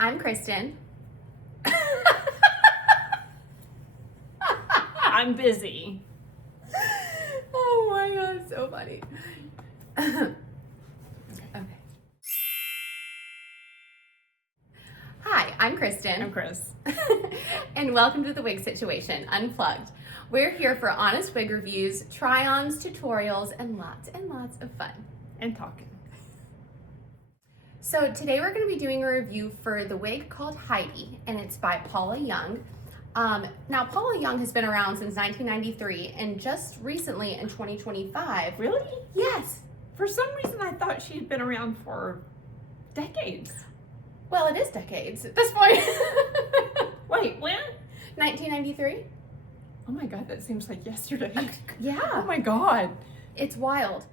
I'm Kristen. I'm busy. Oh my god, so funny. Okay. Hi, I'm Kristen. I'm Chris. And welcome to the Wig Situation Unplugged. We're here for honest wig reviews, try-ons, tutorials, and lots of fun. And talking. So today we're going to be doing a review for the wig called Heidi, and it's by Paula Young. Now, Paula Young has been around since 1993, and just recently in 2025. Really? Yes. For some reason, I thought she'd been around for decades. Well, it is decades at this point. Wait, when? 1993? Oh my God, that seems like yesterday. Yeah. Oh my God. It's wild.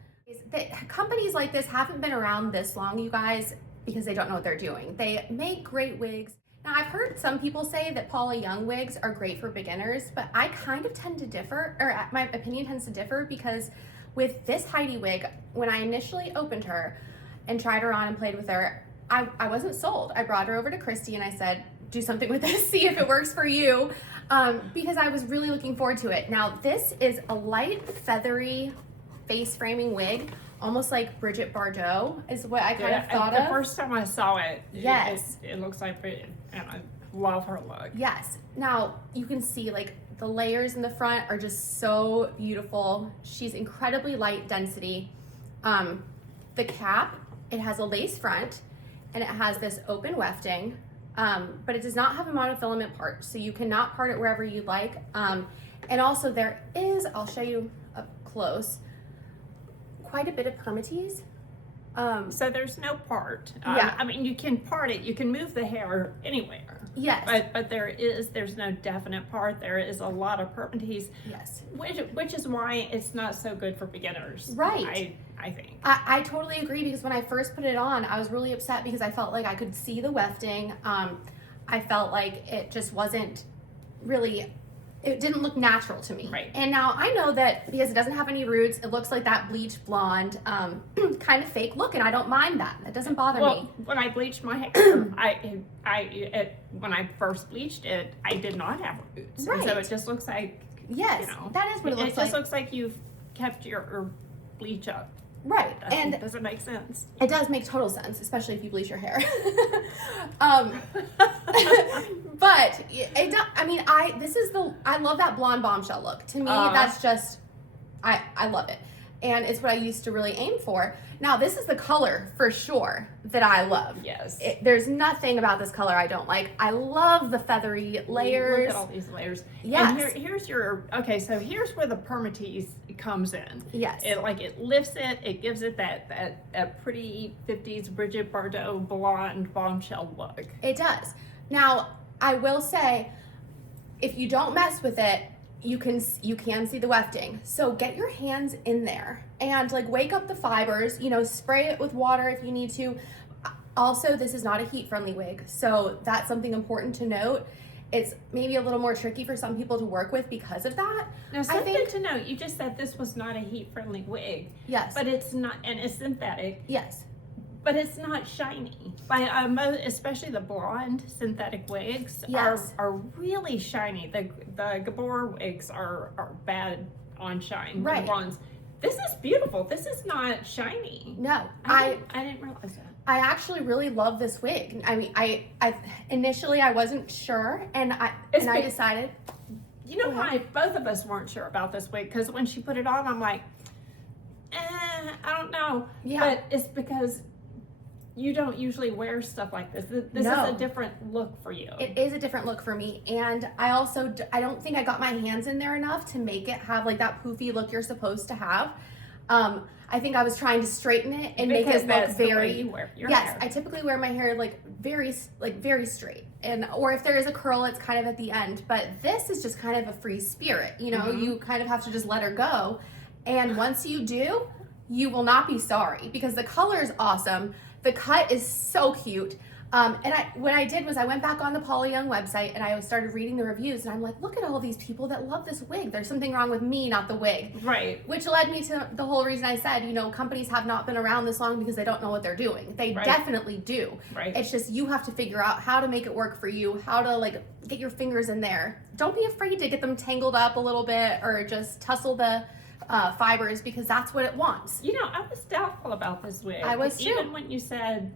Companies like this haven't been around this long, you guys, because they don't know what they're doing. They make great wigs. Now, I've heard some people say that Paula Young wigs are great for beginners, but I kind of tend to differ, or my opinion tends to differ, because with this Heidi wig, when I initially opened her and tried her on and played with her, I wasn't sold. I brought her over to Christy and I said, do something with this, see if it works for you, because I was really looking forward to it. Now, this is a light, feathery face framing wig, almost like Bridget Bardot is what I kind of thought of. The first time I saw it, yes, it looks like Bridget, and I love her look. Yes. Now, you can see like the layers in the front are just so beautiful. She's incredibly light density. The cap, it has a lace front, and it has this open wefting, but it does not have a monofilament part, so you cannot part it wherever you'd like. And also there is, I'll show you up close, quite a bit of permatease. So there's no part. Yeah. I mean, you can part it. You can move the hair anywhere. Yes. But there's no definite part. There is a lot of permatease. Yes. Which is why it's not so good for beginners. Right. I think. I totally agree, because when I first put it on, I was really upset because I felt like I could see the wefting. I felt like it just wasn't really, it didn't look natural to me. Right. And now I know that because it doesn't have any roots, it looks like that bleached blonde, kind of fake look, and I don't mind that. It doesn't bother me. When I bleached my hair, when I first bleached it, I did not have roots. Right. And so it just looks like, yes, that is what it looks like. It just looks like you've kept your bleach up. Right. And does it make sense? It does make total sense, especially if you bleach your hair. But it does, I mean, I love that blonde bombshell look. To me, that's just, I love it. And it's what I used to really aim for. Now, this is the color for sure that I love. Yes. There's nothing about this color I don't like. I love the feathery layers. Look at all these layers. Yes. And here's so here's where the permatease comes in. Yes. It lifts it, it gives it that pretty 50s Bridget Bardot blonde bombshell look. It does. Now, I will say, if you don't mess with it, you can see the wefting. So get your hands in there and like wake up the fibers, spray it with water if you need to. Also, this is not a heat friendly wig, so that's something important to note. It's maybe a little more tricky for some people to work with because of that. Now, something to note, you just said this was not a heat friendly wig. Yes. But it's not, and it's synthetic. Yes. But it's not shiny. Especially the blonde synthetic wigs are really shiny. The Gabor wigs are bad on shine. Right. The blondes. This is beautiful. This is not shiny. No, I didn't realize that. I actually really love this wig. I mean, I initially I wasn't sure, and I decided. You know why both of us weren't sure about this wig? Because when she put it on, I'm like, I don't know. Yeah. But it's because you don't usually wear stuff like this. This is a different look for you. It is a different look for me. And I don't think I got my hands in there enough to make it have like that poofy look you're supposed to have. I think I was trying to straighten it and make it look very, you wear your yes, hair. I typically wear my hair like very straight. Or if there is a curl, it's kind of at the end. But this is just kind of a free spirit. You kind of have to just let her go. And once you do, you will not be sorry, because the color is awesome. The cut is so cute. What I did was I went back on the Paula Young website and I started reading the reviews, and I'm like, look at all these people that love this wig. There's something wrong with me, not the wig. Right. Which led me to the whole reason I said, companies have not been around this long because they don't know what they're doing. They definitely do. Right. It's just you have to figure out how to make it work for you, how to get your fingers in there. Don't be afraid to get them tangled up a little bit or just tussle the fibers, because that's what it wants. I was doubtful about this wig. I was too. Even when you said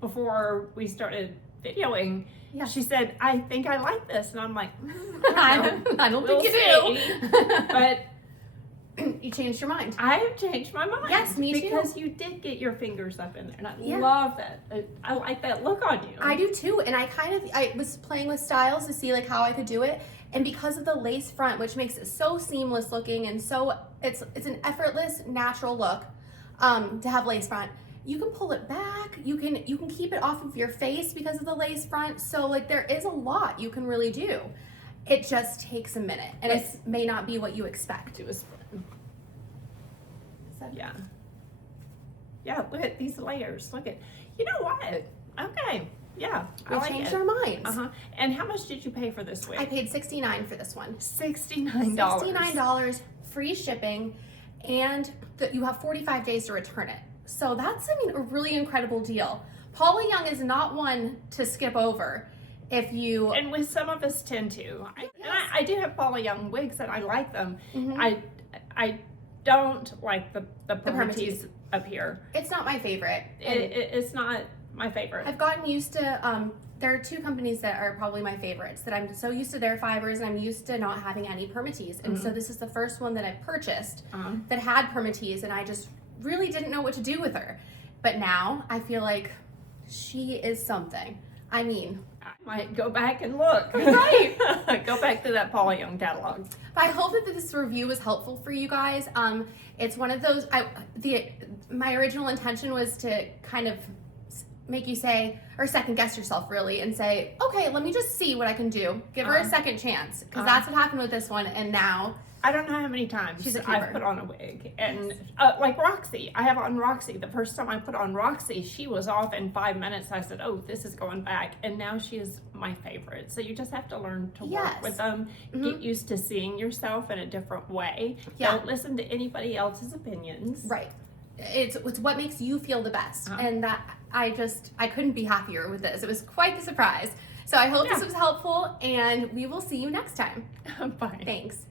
before we started videoing, Yeah. she said, I think I like this. And I'm like, I don't we'll think you see. do. But you changed your mind. I have changed my mind. Yes, me too. Because you did get your fingers up in there. And I Yeah. love that. I like that look on you. I do too. And I was playing with styles to see how I could do it. And because of the lace front, which makes it so seamless looking and so it's an effortless, natural look to have lace front. You can pull it back. You can keep it off of your face because of the lace front. So there is a lot you can really do. It just takes a minute, and it may not be what you expect. Do a split. Yeah. Yeah, look at these layers. Look at, you know what? Okay. Yeah. We changed our minds. And how much did you pay for this wig? I paid $69 for this one. $69. $69, free shipping, and you have 45 days to return it. So that's, a really incredible deal. Paula Young is not one to skip over. If you and with some of us tend to. I do have Paula Young wigs and I like them. Mm-hmm. I don't like the permatease up here. It's not my favorite. It's not my favorite. I've gotten used to there are two companies that are probably my favorites, that I'm so used to their fibers and I'm used to not having any permatease. And so this is the first one that I purchased that had permatease, and I just really didn't know what to do with her. But now I feel like she is something. I might go back and look. Right. Go back to that Paula Young catalog. But I hope that this review was helpful for you guys. It's one of those, my original intention was to kind of make you say, or second guess yourself really, and say, okay, let me just see what I can do. Give her a second chance, because that's what happened with this one, and now I don't know how many times she's a keeper. I've put on a wig. And like Roxy, I have on Roxy. The first time I put on Roxy, she was off in 5 minutes. I said, oh, this is going back. And now she is my favorite. So you just have to learn to work with them. Get used to seeing yourself in a different way. Yeah. Don't listen to anybody else's opinions. Right. It's what makes you feel the best. And that I couldn't be happier with this. It was quite the surprise. So I hope this was helpful, and we will see you next time. Bye. Thanks.